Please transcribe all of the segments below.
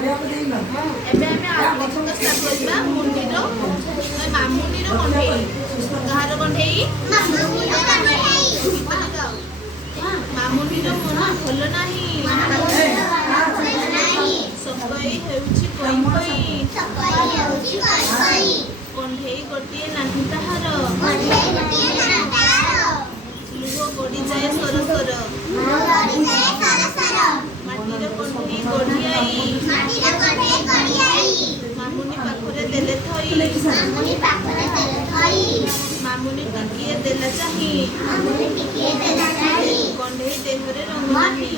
ଏବେ ଆମେ ଆଉ ଗୋଟେ ଷ୍ଟାର୍ଟ କରିବା ମୁଣ୍ଡିର ମାମୁନିର କଣ୍ଢେଇ କାହାର କଣ୍ଢେଇ ମାମୁନିର ମନ ଭଲ ନାହିଁ ସଫାଇ ହେଉଛି କଇଁ କଣ୍ଢେଇ ଗୋଟିଏ ନାହିଁ ତାହାର ଲୁହ ଗଡ଼ିଯାଏ ସରସର ମାଟିର କଣ୍ଢେଇ ଗଢ଼ିଆଇ ମାମୁନି ପାଖରେ ଦେଲେ ଥଇ ମାମୁନି ଟିକିଏ ଦେଲା ଚାହିଁ କଣ୍ଢେଇ ଦେହରେ ରଙ୍ଗ ନାହିଁ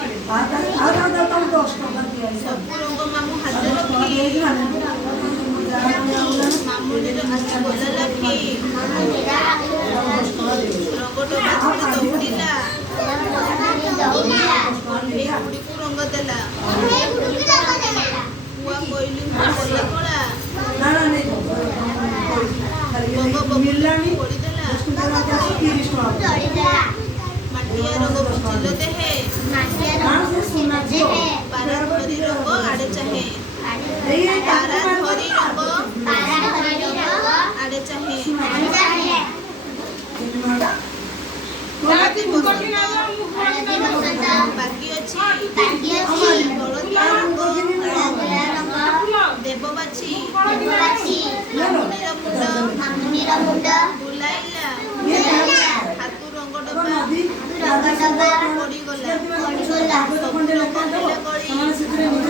ସବୁ ରଙ୍ଗ ମାମୁଁ ହାତ ରଖି ମାମୁନିର ଆଖି ବୋଲା ଲାଖି ରଙ୍ଗ ଡବା ଛାଡ଼ି ଦୌଡ଼ିଲା କଣ୍ଢେଇ ଗୁଡ଼ିକୁ ରଙ୍ଗ ଦେଲା କୁଆ କୋଇଲିଙ୍କୁ କଲା କଳା ବଗ ବଗୁଲିକୁ ପୋଡ଼ିଦେଲା ମାଟିଆ ରଙ୍ଗ ବୁଝିଲ ଦେହେ ପାରା ଧରି ରଙ୍ଗ ଆଡ଼େ ଚାହେଁ ପାରା ଧରି ରଙ୍ଗ ଆଡ଼େ ଚାହେଁ ବାକି ଅଛି ଦେବବାଛି ମାମୁନିର ମୁଣ୍ଡ ବୁଲାଇଲା ହାତୁ ରଙ୍ଗ ଡବା ପଡ଼ିଗଲା ସବୁ ରଙ୍ଗ ହେଲେ ଗଳି